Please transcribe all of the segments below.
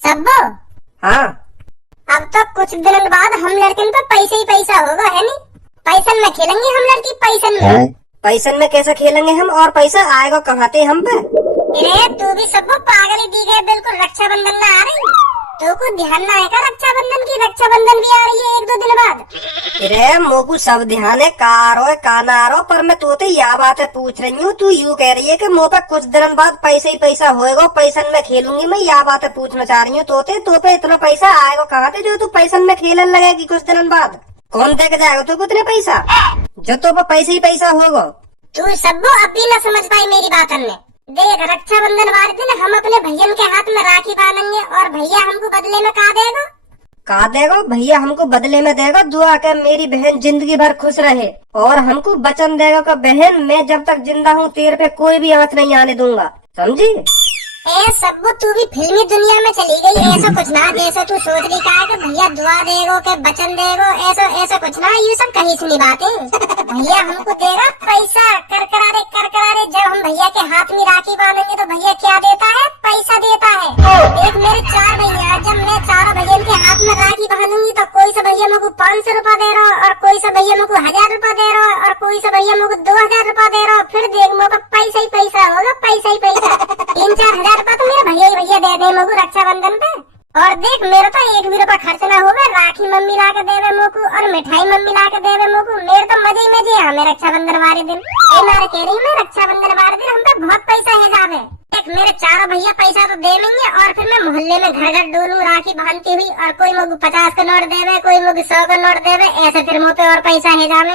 सब्बो। हाँ। अब तो कुछ दिनों बाद हम लड़के तो पैसे ही पैसा होगा, है नहीं? पैसन में खेलेंगे हम लड़की, पैसन में। पैसन में कैसा खेलेंगे हम, और पैसा आएगा कहाते हम पे? अरे तू भी सबको पागल ही दी गए, बिल्कुल रक्षाबंधन में आ रही। तो को ध्यान ना आएगा रक्षाबंधन की? रक्षाबंधन भी आ रही है 1-2 दिन बाद। अरे मोकू सब ध्यान है, का ना रो, पर मैं तो यह बात है पूछ रही हूँ। तू यूँ कह रही है कि मुँह पे कुछ दिन बाद पैसे ही पैसा होएगा, पैसन में खेलूंगी मैं, यह बात है पूछना चाह रही हूँ। तो पे इतना पैसा आएगा कहाँ से जो तू पैसन में खेलने लगेगी कुछ दिन बाद? कौन देख जाएगा तू कितने पैसा, जो तो पे पैसे ही पैसा होगा? तू सबको अब भी न समझ पाई मेरी बात हमने। देख, रक्षाबंधन वाले दिन हम अपने भैया के हाथ में राखी बांधेंगे और भैया हमको बदले में का देगा? भैया हमको बदले में देगा दुआ के मेरी बहन जिंदगी भर खुश रहे, और हमको वचन देगा कि बहन मैं जब तक जिंदा हूँ तेरे पे कोई भी आंच नहीं आने दूंगा, समझी? ए सब्बू, तू भी फिल्मी दुनिया में चली गई। ऐसा कुछ ना जैसे तू सोच रही का कि भैया दुआ देगो के वचन देगो, ऐसा कुछ ना, ये सब कहीं सुनी बातें। भैया हमको देगा पैसा, कर करारे। जब हम भैया के हाथ में राखी बांधेंगे तो भैया क्या देता है? पैसा देता है। देख मेरे 4 भैया, जब मैं चारों भैया के हाथ में राखी बांधूंगी तो कोई सा भैया मेरे को 500 रुपया दे रहा, और कोई सा भैया मेरे को 1000 रुपया दे रहा, और कोई सा भैया मेरे को 2000 रुपया दे रहा। फिर देख मेरे को पैसा ही पैसा होगा, पैसा ही पैसा। 3-4 हजार रुपया तो मेरे भैया दे दे मेरे को रक्षाबंधन पे। और देख, मेरा तो 1 भी रुपया खर्च ना होगा। राखी मम्मी ला के देवे मेरे को, और मिठाई मम्मी ला के देवे मेरे को। मेरे तो मजे ही मजे है रक्षाबंधन वाले दिन। मैं कह रही हूँ, रक्षाबंधन वाले दिन हम पे बहुत पैसा है जावे। देख, मेरे चारों भैया पैसा तो दे देंगे, और फिर मैं मोहल्ले में घर घर डोलूं राखी बांधती हुई, और कोई मुझे 50 का नोट देवे, कोई मुझे 100 का नोट देवे, ऐसे फिर मुँह पे और पैसा है जावे।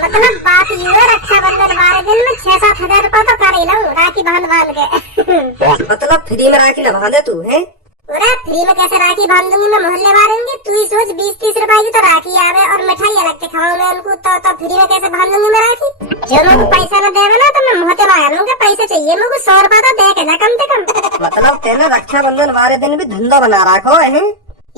मतलब बात ये है, रक्षाबंधन वाले दिन में 6-7 हजार रुपया तो कर ही लूं राखी बांध के। मतलब फ्री में राखी न बांधे तू है? पूरा फ्री में कैसे राखी बांध दूंगी मैं मोहल्ले वाले की? तू ही सोच, 20-30 रुपए की तो राखी आवे, और मिठाई अलग से खाऊं मैं उनको, तो फ्री में कैसे बांध दूंगी मैं राखी? जो मुझे पैसा न देवे ना तो मैं मुँह मार लूंगा, पैसे चाहिए मुझे 100 रुपया तो दे के जा कम से कम। मतलब तेने रक्षाबंधन वाले दिन भी धंधा बना रखो है?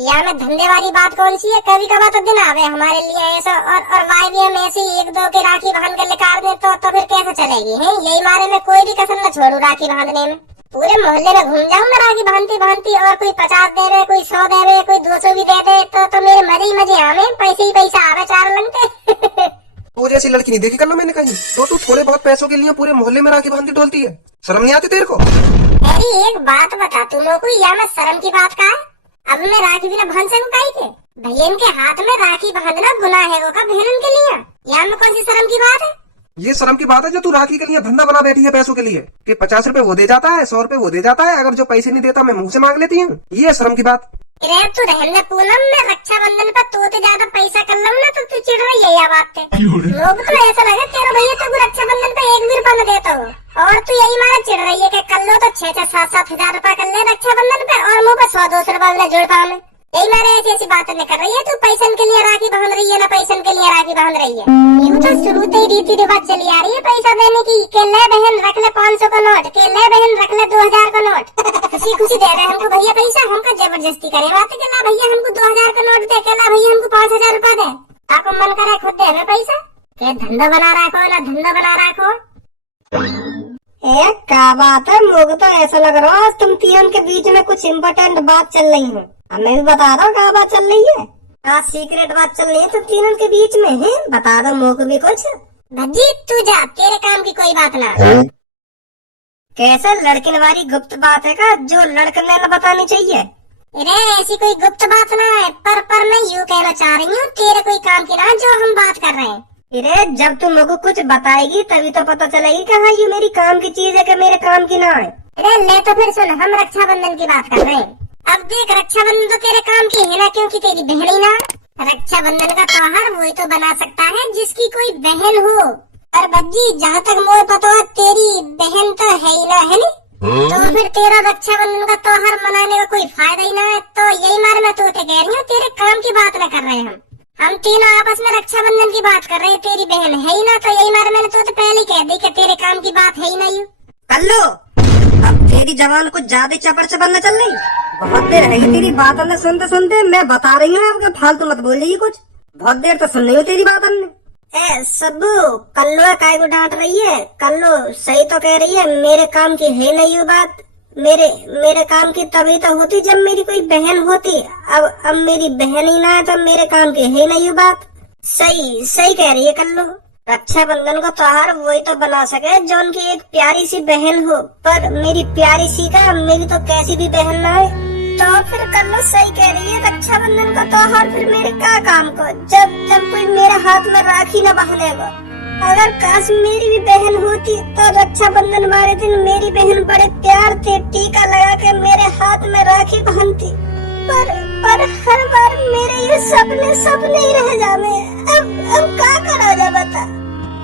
या में धंधे वाली बात कौन सी है? कभी कभार तो दिन आवे हमारे लिए ऐसा, और वाई भी हम ऐसे 1-2 के राखी बांध के निकाल दे तो फिर कैसे चलेगी है? यही मारे में कोई भी कसम न छोड़ू राखी बांधने में। पूरे मोहल्ले में घूम जाऊँ मैं राखी बांधती, और कोई 50 दे रहे, कोई 100 दे रहे, कोई 200 भी दे दे, तो मेरे मजे ही मजे आवे, पैसे ही पैसा आवे 4 लगते। वो जैसी लड़की नहीं देखी कल मैंने कहीं, तो तू थोड़े बहुत पैसों के लिए पूरे मोहल्ले में राखी बांधती डोलती है, शर्म नहीं आती तेरे को? अरे एक बात बता तू लोग को, या मैं शर्म की बात का है? अब मैं राखी भी ना बांध सकूं काई के? बहन के हाथ में राखी बांधना गुनाह है वो का बहन के लिए? या में कौन सी शर्म की बात है? ये शर्म की बात है जो तू राखी के लिए धंधा बना बैठी है पैसों के लिए, कि 50 रुपए वो दे जाता है, 100 रुपए वो दे जाता है, अगर जो पैसे नहीं देता मैं मुंह से मांग लेती हूँ, ये शर्म की बात। अरे तू रहने पूनम, मैं रक्षाबंधन पर तो ज्यादा पैसा कर लूं ना तो तू चिढ़ रही है या बात पे? लोग तो ऐसा लगे तेरा भैया तो रक्षाबंधन पे 1 भी रुपया न देता हो, और तू यही मारा चिढ़ रही है कि कर लो तो 6-7 हजार रुपया कर ले रक्षाबंधन पे, और मुँह पे 100-200 रुपया जोड़ पा में। यही मारे ऐसी बातें नहीं कर रही है तू। पैसन के लिए राखी बांध रही है ना, पैसन के लिए राखी बांध रही है? यूँ तो शुरू से ही रीति रिवाज चली आ रही है पैसा देने की, के ले बहन रख ले 500 का नोट, के ले बहन रख ले 2000 का नोट। खुशी दे रहे हमको भैया पैसा, हमको जबरदस्ती करे बात के ला भैया हमको 2000 का नोट दे, के ला भैया हमको 5000 रुपया दे। आपको मन करे खुद दे हमें पैसा, के धंधा बना रखो ना धंधा बना रखो। क्या बात है? मुझे तो ऐसा लग रहा है तुम तीन के बीच में कुछ इम्पोर्टेंट बात चल रही है। अब मैं भी बता रहा हूँ क्या बात चल रही है। क्या सीक्रेट बात चल रही है तुम तीनों के बीच में है? बता दो मुझे भी कुछ। भज्जी तू जा, तेरे काम की कोई बात ना। कैसे लड़के वाली गुप्त बात है का जो लड़के ने बतानी चाहिए? अरे ऐसी कोई गुप्त बात ना है, पर मैं यूँ कहना चाह रही हूँ तेरे कोई काम की ना जो हम बात कर रहे हैं। अरे जब तुम मुझे कुछ बताएगी तभी तो पता चलेगी कि हाँ ये मेरी काम की चीज है कि मेरे काम की ना है। अरे ले तो फिर सुन, हम रक्षाबंधन की बात कर रहे हैं। अब देख, रक्षाबंधन तो तेरे काम की है ना, क्योंकि तेरी बहन ही ना। रक्षाबंधन का त्योहार वही तो बना सकता है जिसकी कोई बहन हो। और बज्जी जहाँ तक मुझे पता है तेरी बहन तो है ही ना, है नी? तो फिर तेरा रक्षाबंधन का त्योहार मनाने का कोई फायदा ही ना है। तो यही मारे मैं तो कह रही हूँ तेरे काम की बात न कर रहे हम तीनों आपस में रक्षाबंधन की बात कर रहे हैं। तेरी बहन है ही ना, तो यही मारे मैंने तो पहले ही कह दी कि तेरे काम की बात है ही ना। यू कल्लो, अब तेरी जवान कुछ ज्यादा चपर चपर न चल रही। बहुत देर है तेरी बात सुनते सुनते। मैं बता रही हूँ आपका, फालतू मत बोल रही कुछ। बहुत देर तो सुन रही हूँ तेरी बात हमने। ए सब्बू, कल्लो काय को डांट रही है? कल्लो सही तो कह रही है, मेरे काम की है नहीं ये बात। मेरे काम की तभी तो होती जब मेरी कोई बहन होती। अब मेरी बहन ही ना है तो मेरे काम की है नहीं ये बात। सही सही कह रही है कल्लो। रक्षाबंधन का त्योहार वही तो बना सके जौन की एक प्यारी सी बहन हो, पर मेरी प्यारी सी का मेरी तो कैसी भी बहन ना है। तो फिर कल्लो सही कह रही है, रक्षाबंधन का त्योहार फिर मेरे क्या काम को, जब कोई मेरे हाथ में राखी न बांधेगा। अगर काश मेरी भी बहन होती तो रक्षाबंधन वाले दिन मेरी बहन बड़े प्यार से टीका लगा के मेरे हाथ में राखी बांधती। पर हर बार मेरे ये सपने ही रह जावे। अब क्या करा जाए बता।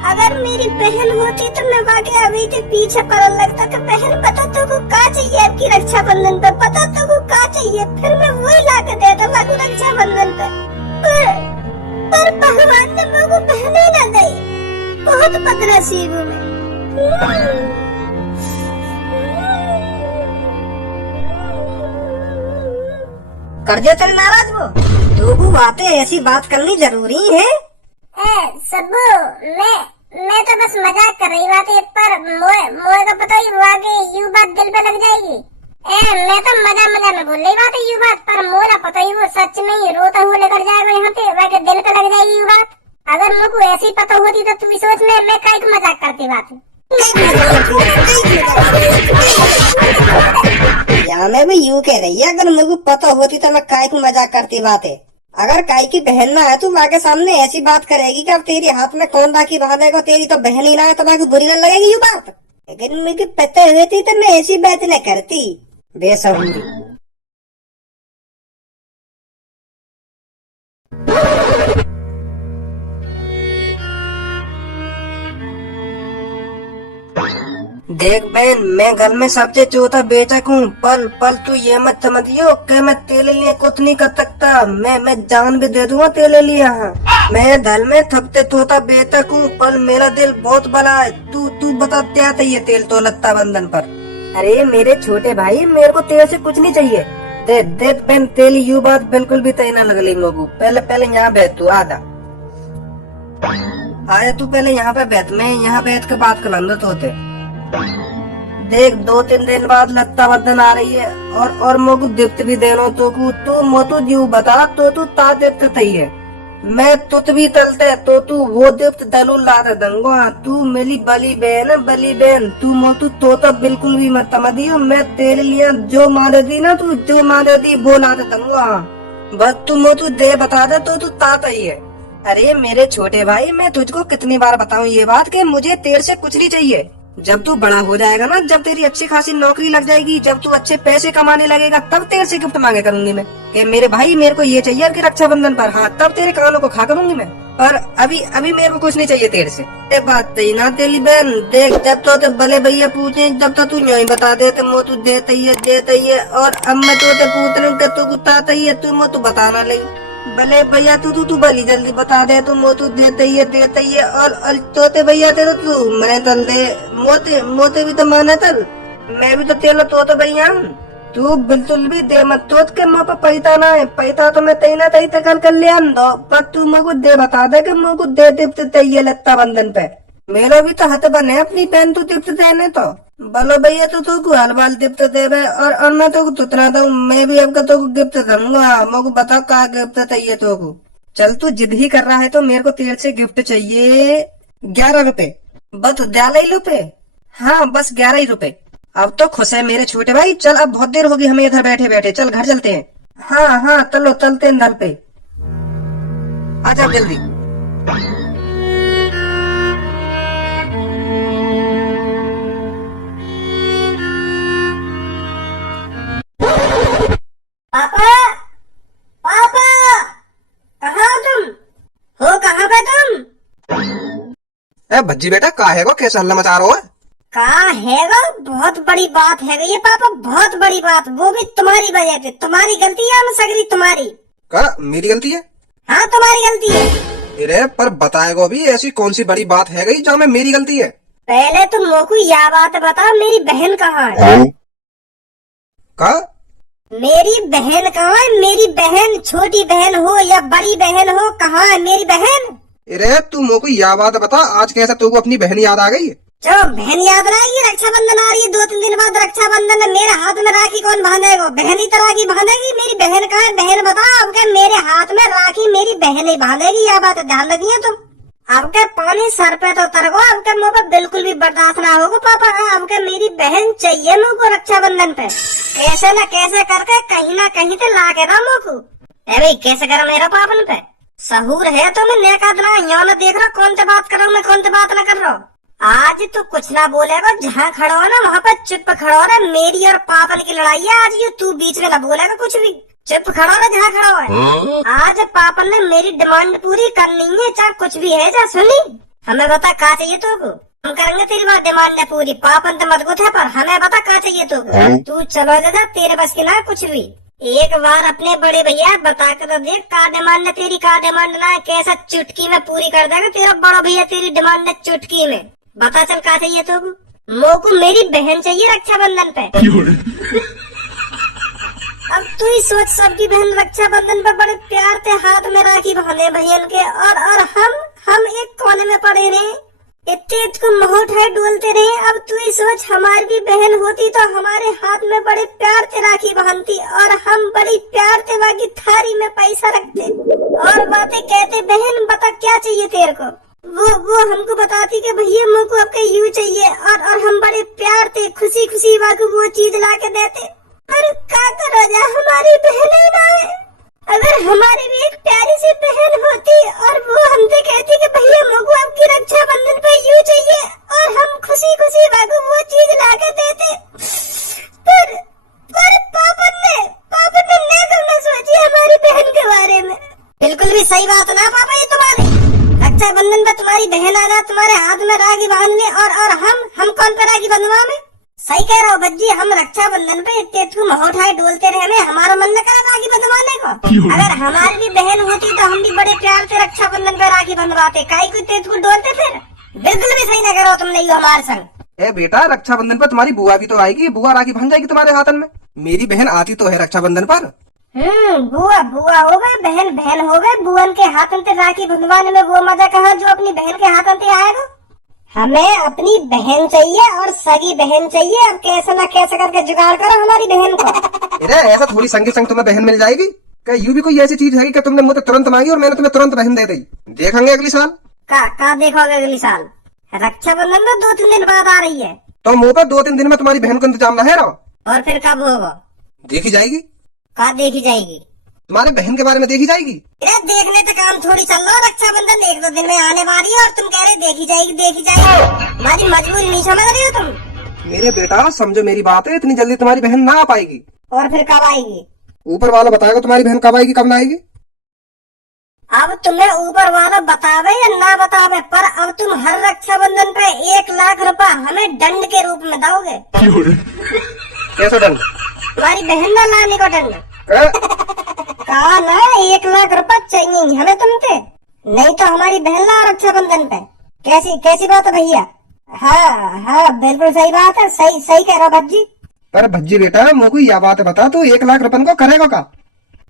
अगर मेरी बहन होती तो मैं वाकई अभी के पीछे पड़ने लगता कि बहन पता तो को क्या चाहिए आपकी रक्षाबंधन पे, पता तो को क्या चाहिए, फिर मैं वही ला के देता वाकू रक्षाबंधन पे। पर भगवान ने मेरे को बहन ही न दी। बहुत बदनसीब हूँ मैं। कर दिया तेरे नाराज वो। दो बातें ऐसी बात करनी जरूरी है। सब्बू, मैं तो बस मजाक कर रही बात है, पर मोए का पता ही आगे यू बात दिल पे लग जाएगी। मैं तो मजा में बोल रही बात है यू बात, पर मोला पता ही वो सच में ही रोता हुआ लेकर जाएगा यहाँ पे, वह दिल पे लग जाएगी यू बात। अगर मुझको ऐसी पता होती तो तू सोच मैं काहे को मजाक करती बात है। यहाँ में भी यूं कह रही है, अगर मुझे पता होती तो मैं काय को मजाक करती बात है। अगर काय की बहन ना है तो माँ के सामने ऐसी बात करेगी कि अब तेरी हाथ में कौन राखी बांधेगा, तेरी तो बहन ही ना है तो माँ को बुरी न लगेगी यू बात। लेकिन मुझे पता होती तो मैं ऐसी बात न करती। बेसब्री। देख बहन, मैं घर में सबसे चौथा बेटा हूँ, पल तू ये मत समझियो कि मैं तेरे लिए कुछ नहीं कर सकता। मैं जान भी दे दूंगा तेरे लिए। मैं घर में सबसे चौथा बेटा हूँ, पल मेरा दिल बहुत बड़ा है। तू बता क्या चाहिए तेल तो लत्ता बंधन पर। अरे मेरे छोटे भाई, मेरे को तेरे से कुछ नहीं चाहिए। देख बहन, तेरी यू बात बिल्कुल भी तय न लगली लोगों। पहले यहाँ बैठ तू, आजा तू पहले यहाँ पे बैठ, मैं यहाँ बैठ के बात कर लूंगा होते। देख 2-3 दिन बाद लत्ता बंधन आ रही है और मोको गिफ्ट भी देनो तो तू मोतू जीव बता तो तू ता गिफ्ट थई है। मैं तुत भी तलते तो तू वो गिफ्ट दलू ला दे दूंगा। तू मेरी बली बहन तू मोतू तो बिल्कुल भी मत समझियो। मैं तेरे लिए जो मारे दी ना, तू जो मारे दी वो ला दे दूंगा। बस तू मोतू दे बता दे तो तू ता तई है। अरे मेरे छोटे भाई, मैं तुझको कितनी बार बताऊं ये बात कि मुझे तेरे से कुछ नहीं चाहिए। जब तू बड़ा हो जाएगा ना, जब तेरी अच्छी खासी नौकरी लग जाएगी, जब तू अच्छे पैसे कमाने लगेगा, तब तेरे से गिफ्ट मांगे करूंगी मैं कि मेरे भाई मेरे को ये चाहिए कि रक्षाबंधन पर। हाँ, तब तेरे कानों को खा करूंगी मैं। पर अभी मेरे को कुछ नहीं चाहिए तेरे से। ये बात सही ना तेरी बहन। देख, जब तो बड़े भैया पूछे जब तो तू नहीं बता दे तो मो तू देते ही है। और अब मैं तो पूछ रही तू गुस्सा ही है, तू मो तू बताना नहीं। भले भैया तू भली जल्दी बता दे, तू मोतू देते ही है। और तोते भैया तेरे तू मैंने तल दे, मोते भी तो माने तल। मैं भी तो तेलो तो भैया। तू बिल्कुल भी दे मत तोत के मुँह पे पैसा ना है। पैसा तो मैं तई ना तई तकल कर ले आन दो, पर तू मुझको दे बता दे कि मुझको दे टिप्त तय लत्ता बंधन पे। मेरा भी तो हाथ बने अपनी बहन तू टिप्त देने तो बोलो भैया तू हर बाल गिफ्ट देवे और मैं तो तुतना दूं। मैं भी अब तो गिफ्ट दूंगा। मुझको बताओ क्या गिफ्ट चाहिए तो। चल तू जिद ही कर रहा है तो मेरे को तेरे से गिफ्ट चाहिए 11 रुपए। बस 11 ही रुपए? हाँ, बस 11 ही रुपए। अब तो खुश है मेरे छोटे भाई। चल, अब बहुत देर होगी हमें इधर बैठे बैठे, चल घर चलते हैं। हाँ चलो चलते हैं घर पे। आजा जल्दी। पापा कहाँ हो तुम? हो कहाँ पे तुम? भज्जी बेटा, का है गो कैसे हल्ला मचा रहा है? कहा है वो? बहुत बड़ी बात है ये पापा, बहुत बड़ी बात। वो भी तुम्हारी वजह से। तुम्हारी गलती है हम सगरी तुम्हारी। का मेरी गलती है? हाँ, तुम्हारी गलती है। अरे पर बताएगो भी, ऐसी कौन सी बड़ी बात है गई जहाँ में मेरी गलती है? पहले तुम मोको यह बात बता, मेरी बहन कहाँ है? का मेरी बहन कहाँ है? मेरी बहन, छोटी बहन हो या बड़ी बहन हो, कहाँ है मेरी बहन? अरे तू मोको यह बात बता, आज कैसे तुमको अपनी बहन याद आ गई है? जो बहन याद रहेगी, रक्षाबंधन आ रही है 2-3 दिन बाद रक्षाबंधन है, मेरे हाथ में राखी कौन बांधेगा? बहन ही तो राखी बांधेगी। मेरी बहन कहाँ है? बहन बताओ। अब क्या मेरे हाथ में राखी मेरी बहन ही बांधेगी, यह बात ध्यान रखिए तुम। अब क्या पानी सर पे तो उतर गो, अब क्या मुँह पे बिल्कुल भी बर्दाश्त ना होगा पापा। अब क्या मेरी बहन चाहिए मुझको रक्षाबंधन पे, कैसे न कैसे करके कहीं ना कहीं तो ला के दो मुझको। भाई कैसे करा मेरा पापन पे सहूर है तो मैं नेका ना यहाँ न देख रहा कौन से बात कर रहा हूँ मैं, कौन से बात न कर रहा हूँ। आज तो कुछ ना बोलेगा, जहाँ खड़ा हो ना वहाँ पर चुप खड़ा हो रहा। मेरी और पापन की लड़ाई है आज, ये तू बीच में ना बोलेगा कुछ भी, चुप खड़ा हो जहाँ खड़ा है। आज पापन ने मेरी डिमांड पूरी करनी है, चाहे कुछ भी है। जा सुनी, हमें बता क्या चाहिए तुमको, हम करेंगे तेरी बात डिमांड है पूरी। पापन तो मजबूत है, पर हमें बता क्या चाहिए तुमको। तू चलो जा, तेरे बस की ना कुछ भी। एक बार अपने बड़े भैया बता कर तो देख का डिमांड है तेरी, का डिमांड ना है, कैसा चुटकी में पूरी कर देगा तेरा बड़ा भैया तेरी डिमांड है चुटकी में। बता चल क्या चाहिए तो। मोको मेरी बहन चाहिए रक्षाबंधन पे। अब तू ही सोच, सबकी बहन रक्षाबंधन पे बड़े प्यार से हाथ में राखी बांधे बहन के, और हम एक कोने में पड़े रहे, इतने को मुंह उठाए डोलते रहे। अब तू ही सोच, हमारी भी बहन होती तो हमारे हाथ में बड़े प्यार से राखी बांधती, और हम बड़ी प्यार से बाकी थारी में पैसा रखते और बातें कहते, बहन बता क्या चाहिए तेरे को। वो हमको बताती कि भैया मुझको आपका यू चाहिए, और हम बड़े प्यार से खुशी खुशी बाकी वो चीज ला के देते। पर क्या करो जा, हमारी बहन ही ना है। अगर हमारी भी एक प्यारी सी बहन होती और वो हमसे कहती कि भैया मुझको आपकी रक्षाबंधन पे यू चाहिए, और हम खुशी खुशी बाकी वो चीज ला के देते। पर पापन ने नहीं सोची हमारी बहन के बारे में। बिल्कुल भी सही बात ना पापा, ये तुम्हारी रक्षाबंधन पे तुम्हारी बहन आ जाए, तुम्हारे हाथ में राखी बांध ले, और हम कौन पे राखी बंधवा में। सही कह रहा हो बच्ची, हम रक्षाबंधन पे इतने मुंह उठाए डोलते रहे, हमारा मन न करा राखी बंधवाने को। अगर हमारी भी बहन होती तो हम भी बड़े प्यार से रक्षाबंधन पे राखी बंधवाते, काई को तेज को डोलते फिर। बिल्कुल भी सही न करो तुमने ये हमारे संग। ए बेटा, रक्षाबंधन पर तुम्हारी बुआ भी तो आएगी, बुआ राखी बंध जाएगी तुम्हारे हाथन में। मेरी बहन आती तो है रक्षाबंधन पर। बुआ हो गए, बहन हो गए, बुअन के हाथन से राखी बंधवाने में वो मजा कहाँ जो अपनी बहन के हाथन से आएगा। हमें अपनी बहन चाहिए और सगी बहन चाहिए। अब कैसे न कैसे करके जुगाड़ करो हमारी बहन को। अरे ऐसा थोड़ी संग संग तुम्हें बहन मिल जाएगी क्या? यू भी कोई ऐसी चीज है कि तुमने मुझे तुरंत मांगी और मैंने तुम्हें तुरंत बहन दे दी। देखेंगे अगली साल। का देखोगे अगली साल? रक्षाबंधन तो 2-3 दिन बाद आ रही है, तो मुँह पर 2-3 दिन में तुम्हारी बहन को इंतजाम रहे रहो। और फिर कब होगा? देखी जाएगी। का देखी जाएगी? तुम्हारे बहन के बारे में देखी जाएगी। देखने तो काम थोड़ी चल रहा, रक्षाबंधन 1-2 दिन में आने वाली है और तुम कह रहे देखी जाएगी। हमारी मजबूरी नहीं समझ रही हो तुम? मेरे बेटा समझो मेरी बात है, इतनी जल्दी तुम्हारी बहन ना आ पाएगी। और फिर कब आएगी? ऊपर वाला बताएगा तुम्हारी बहन कब आएगी कब ना आएगी। अब तुम्हें ऊपर वाला बतावे या ना बतावे, पर अब तुम हर रक्षाबंधन पे 1 लाख रुपया हमें दंड के रूप में दोगे। कैसा दंड? तुम्हारी बहन ना लाने को दंड। कहा ना 1 लाख रुपया चाहिए हमें तुमसे, नहीं तो हमारी बहन ला रक्षाबंधन पे। कैसी बात है भैया? हाँ बिल्कुल सही बात है, सही कह रहा भज्जी। पर भज्जी बेटा मुझको यह बात बता, तो 1 लाख रुपए को करेगा का?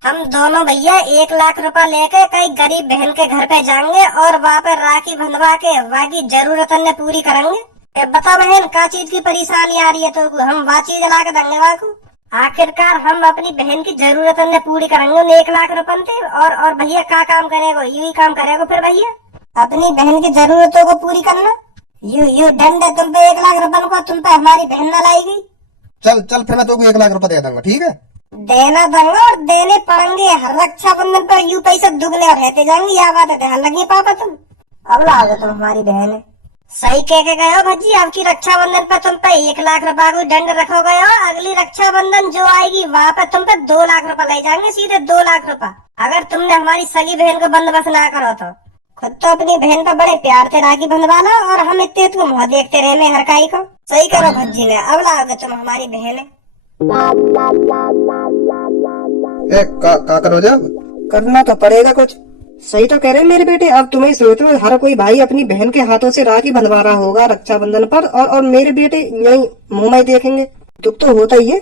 हम दोनों भैया 1 लाख रुपया लेके कई गरीब बहन के घर पे जाएंगे और वहाँ पे राखी बंधवा के बाकी जरूरतें पूरी करेंगे। बता बहन क्या चीज की परेशानी आ रही है तो हम वह चीज ला के देंगे वहाँ को। आखिरकार हम अपनी बहन की जरूरतें पूरी करेंगे 1 लाख रुपए से। और भैया क्या काम करेगा? यही काम करेगा फिर भैया, अपनी बहन की जरूरतों को पूरी करना। यू दंड है तुम पे 1 लाख रुपए को, तुम पे हमारी बहन न लाएगी। चल फिर मैं तुमको 1 लाख रुपए दे दूंगा, ठीक है? देना दूंगा और देने पड़ेंगे। हर रक्षाबंधन पर यू पैसे दुगने और रहते जाएंगे, यह बात है ध्यान रखिए पापा तुम। अब लाओगे तुम हमारी बहन है। सही कह के गए हो भज्जी, आपकी रक्षाबंधन पे तुम पे 1 लाख रुपए को दंड रखोगे और अगली रक्षाबंधन जो आएगी वहाँ पे तुम पे 2 लाख रुपए ले जाएंगे, सीधे 2 लाख रुपए। अगर तुमने हमारी सगी बहन को बंदोबस्त ना करो तो खुद तो अपनी बहन पर बड़े प्यार से राखी बंधवाना और हम इतने तुम मुँह देखते रहे हर काई को। सही करो भज्जी ने, अब लाओगे तुम हमारी बहन है। का करो जब करना तो पड़ेगा कुछ। सही तो कह रहे मेरे बेटे, अब तुम्हें सोचो हर कोई भाई अपनी बहन के हाथों से राखी बंधवा रहा होगा रक्षाबंधन पर, और मेरे बेटे यही मुंह में देखेंगे। दुख तो होता ही है।